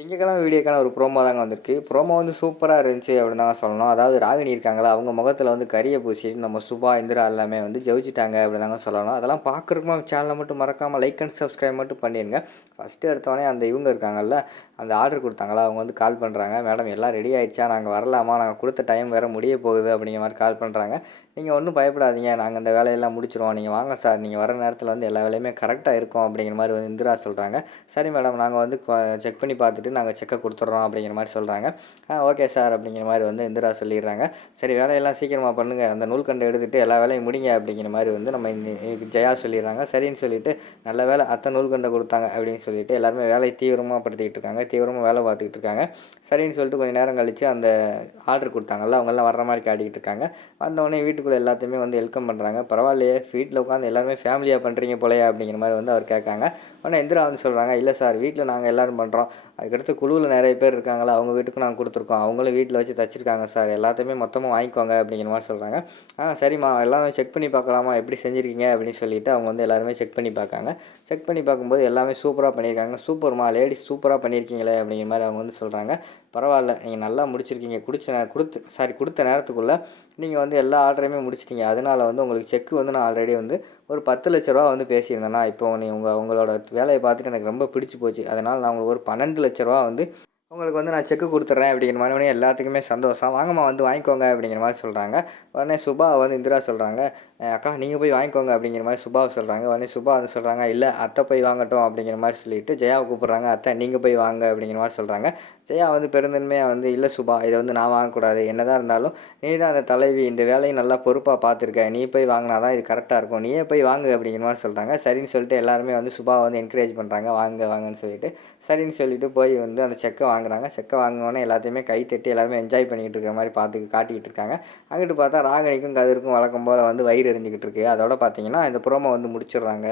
திங்கட்கிழமை வீடியோக்கான ஒரு ப்ரோமோ தாங்க வந்திருக்கு. ப்ரோமோ வந்து சூப்பரா இருந்துச்சு அப்படின்னு தாங்க சொல்லணும். அதாவது ராகினி இருக்காங்கல்ல, அவங்க முகத்துல வந்து கரிய பூசிட்டு நம்ம சுபா, இந்திரா எல்லாமே வந்து ஜெயிச்சுட்டாங்க அப்படின்னு தாங்க சொல்லணும். அதெல்லாம் பார்க்குறதுக்கு நம்ம சேனலை மட்டும் மறக்காம லைக் அண்ட் சப்ஸ்கிரைப் மட்டும் பண்ணிடுங்க. ஃபஸ்ட்டு எடுத்தோடனே அந்த இவங்க இருக்காங்கல்ல, அந்த ஆர்டர் கொடுத்தாங்களா, அவங்க வந்து கால் பண்ணுறாங்க. மேடம் எல்லாம் ரெடி ஆயிடுச்சா, நாங்கள் வரலாமா, நாங்கள் கொடுத்த டைம் வேறு முடிய போகுது அப்படிங்கிற மாதிரி கால் பண்ணுறாங்க. நீங்கள் ஒன்றும் பயப்படாதீங்க, நாங்கள் இந்த வேலையெல்லாம் முடிச்சிருவோம், நீங்கள் வாங்க சார், நீங்கள் வர நேரத்தில் வந்து எல்லா வேலையுமே கரெக்டாக இருக்கும் அப்படிங்கிற மாதிரி வந்து இந்திரா சொல்கிறாங்க. சரி மேடம், நாங்கள் வந்து செக் பண்ணி பார்த்துட்டு நாங்கள் செக்கை கொடுத்துட்றோம் அப்படிங்கிற மாதிரி சொல்கிறாங்க. ஓகே சார் அப்படிங்கிற மாதிரி வந்து இந்திரா சொல்லிடுறாங்க. சரி வேலையெல்லாம் சீக்கிரமாக பண்ணுங்கள், அந்த நூல்கண்டை எடுத்துகிட்டு எல்லா வேலையும் முடிங்க அப்படிங்கிற மாதிரி வந்து நம்ம இன்னைக்கு ஜெயா சொல்லிடுறாங்க. சரின்னு சொல்லிட்டு நல்ல வேலை அத்தை நூல்கண்டை கொடுத்தாங்க அப்படின்னு சொல்லிட்டு எல்லாருமே வேலையை தீவிரமாக படுத்திக்கிட்டு இருக்காங்க, தீவிரமாக வேலை பார்த்துக்கிட்டு இருக்காங்க. சரின்னு சொல்லிட்டு கொஞ்சம் நேரம் கழித்து அந்த ஆர்டர் கொடுத்தாங்கல்ல, அவங்கெல்லாம் வர்ற மாதிரி காட்டிக்கிட்டு இருக்காங்க. வந்தவொடனே வீட்டுக்குள்ளே எல்லாத்தையுமே வந்து வெல்கம் பண்ணுறாங்க. பரவாயில்லையே, வீட்டில் உட்காந்து எல்லாருமே ஃபேமிலியாக பண்ணுறீங்க போலையா அப்படிங்கிற மாதிரி வந்து அவர் கேட்காங்க. உடனே இந்திரா வந்து சொல்கிறாங்க, இல்லை சார் வீட்டில் நாங்கள் எல்லோரும் பண்ணுறோம், அதுக்கடுத்து குழுவில் நிறைய பேர் இருக்காங்களா, அவங்க வீட்டுக்கு நாங்கள் கொடுத்துருக்கோம், அவங்களும் வீட்டில் வச்சு தச்சுருக்காங்க சார், எல்லாத்தையுமே மொத்தமாக வாங்கிக்கோங்க அப்படிங்கிற மாதிரி சொல்கிறாங்க. சரிம்மா எல்லாமே செக் பண்ணி பார்க்கலாமா, எப்படி செஞ்சுருக்கீங்க அப்படின்னு சொல்லிட்டு அவங்க வந்து எல்லாருமே செக் பண்ணி பார்க்காங்க. செக் பண்ணி பார்க்கும்போது எல்லாமே சூப்பராக பண்ணியிருக்காங்க. சூப்பர்மா லேடிஸ் சூப்பராக பண்ணியிருக்கீங்களே அப்படிங்கிற மாதிரி அவங்க வந்து சொல்கிறாங்க. பரவாயில்ல, நீங்கள் நல்லா முடிச்சிருக்கீங்க, கொடுத்த நேரத்துக்குள்ளே நீங்கள் வந்து எல்லா ஆர்டரையுமே முடிச்சிட்டிங்க. அதனால் வந்து உங்களுக்கு செக்கு வந்து நான் ஆல்ரெடி வந்து ஒரு 10,00,000 வந்து பேசியிருந்தேன்னா, இப்போ உங்களோட வேலையை பார்த்துட்டு எனக்கு ரொம்ப பிடிச்சி போச்சு, அதனால் நான் உங்களுக்கு ஒரு 12,00,000 வந்து உங்களுக்கு வந்து நான் செக்கு கொடுத்துட்றேன் அப்படிங்கிற மாதிரி உடனே எல்லாத்துக்குமே சந்தோஷம். வாங்கம்மா வந்து வாங்கிக்கோங்க அப்படிங்கிற மாதிரி சொல்கிறாங்க. உடனே சுபா வந்து இந்திரா சொல்கிறாங்க, அக்கா நீங்கள் போய் வாங்கிக்கோங்க அப்படிங்கிற மாதிரி சுபாவை சொல்கிறாங்க. உடனே சுபா வந்து சொல்கிறாங்க, இல்லை அத்தை போய் வாங்கட்டும் அப்படிங்கிற மாதிரி சொல்லிட்டு ஜெயாவை கூப்பிட்றாங்க. அத்தை நீங்கள் போய் வாங்க அப்படிங்கிற மாதிரி சொல்கிறாங்க. ஜெயா வந்து பெருந்தன்மையாக வந்து, இல்லை சுபா இதை வந்து நான் வாங்கக்கூடாது, என்னதான் இருந்தாலும் நீ தான் அந்த தலைவி, இந்த வேலையை நல்லா பொறுப்பாக பார்த்துருக்க, நீ போய் வாங்கினா தான் இது கரெக்டாக இருக்கும், நீயே போய் வாங்கு அப்படிங்கிற மாதிரி சொல்கிறாங்க. சரின்னு சொல்லிட்டு எல்லாருமே வந்து சுபாவை வந்து என்கரேஜ் பண்ணுறாங்க, வாங்கன்னு சொல்லிட்டு. சரின்னு சொல்லிட்டு போய் வந்து அந்த செக்கை வாங்குறாங்க. செக்கை வாங்கினோடனே எல்லாத்தையுமே கை தட்டி எல்லாருமே என்ஜாய் பண்ணிக்கிட்டு இருக்கிற மாதிரி காட்டிக்கிட்டு இருக்காங்க. அங்கிட்டு பார்த்தா ராகினிக்கும் கதிருக்கும் வழக்கம் போல் வந்து வயிறு எரிஞ்சிக்கிட்டு இருக்கு. அதோட பார்த்தீங்கன்னா இந்த ப்ரோமோ வந்து முடிச்சிடுறாங்க.